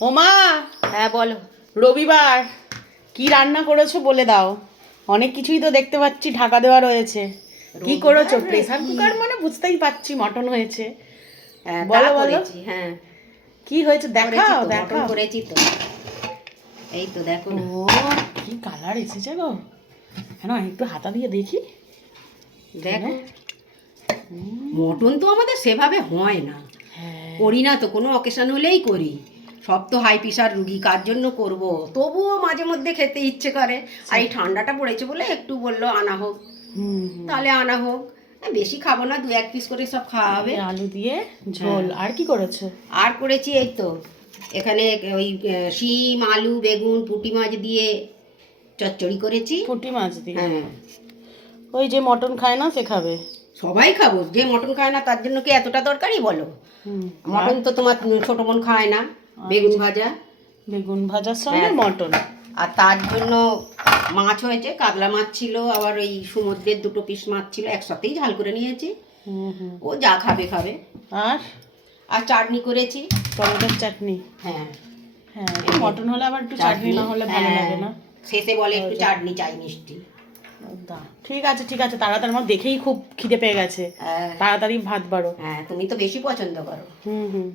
ও মা! হ্যাঁ বলো। রবিবার। কি রান্না করেছ বলে দাও। অনেক কিছুই তো দেখতে পাচ্ছি ঢাকা দেওয়া রয়েছে। কি করেছ? রবিবার প্রেসার কুকার মানে বুঝতেই পাচ্ছি মটন হয়েছে। হ্যাঁ বলো, বলো। হ্যাঁ। কি হয়েছে? দেখাও দেখাও। করেছি তো। এই তো দেখো। ও কি কালার এসেছে গো। হ্যাঁ একটু হাতা দিয়ে দেখি। দেখো। মটন তো আমাদের সেভাবে হয় না। হ্যাঁ। করি না তো কোনো অকেশন হলেই করি। সব তো হাই প্রেশার রুগী কার জন্য করব? তবুও মাঝে মধ্যে খেতে ইচ্ছে করে। আর এই ঠান্ডাটা পড়েছে বলে একটু বলল আনা হোক। তাহলে আনা হোক। বেশি খাব না দু এক পিস করে সব খাওয়া হবে আলু দিয়ে ঝোল। আর কি করেছে? আর করেছি এই তো এখানে ওই শিম আলু বেগুন পুঁটি মাছ দিয়ে চচ্চড়ি করেছি। পুঁটি মাছ দিয়ে? হ্যাঁ। ওই যে মটন খায় না সে খাবে? সবাই খাব যে মটন খায় না তার জন্য কি এতটা দরকারই বলো? মটন তো তোমার ছোট বোন খায় না। বেগুন ভাজা। বেগুন ভাজার সঙ্গে। মটন। আর তার জন্য মাছ হয়েছে কাতলা মাছ ছিল আবার ওই সমুদ্রের দুটো পিস মাছ ছিল একসাথেই ঝাল করে নিয়েছি। ও যা খাবে খাবে। আর? আর চাটনি করেছি। টমেটোর চাটনি? হ্যাঁ। হ্যাঁ মটন হলে আবার একটু চাটনি না হলে ভালো হ্যাঁ। লাগে না। শেষে বলে একটু চাটনি চাই মিষ্টি। ঠিক আছে ঠিক আছে তাড়াতাড়ি আমার দেখেই খুব খিদে পেয়ে গেছে। হ্যাঁ। তাড়াতাড়ি ভাত বাড়ো। হ্যাঁ তুমি তো বেশি পছন্দ করো। হুম হুম।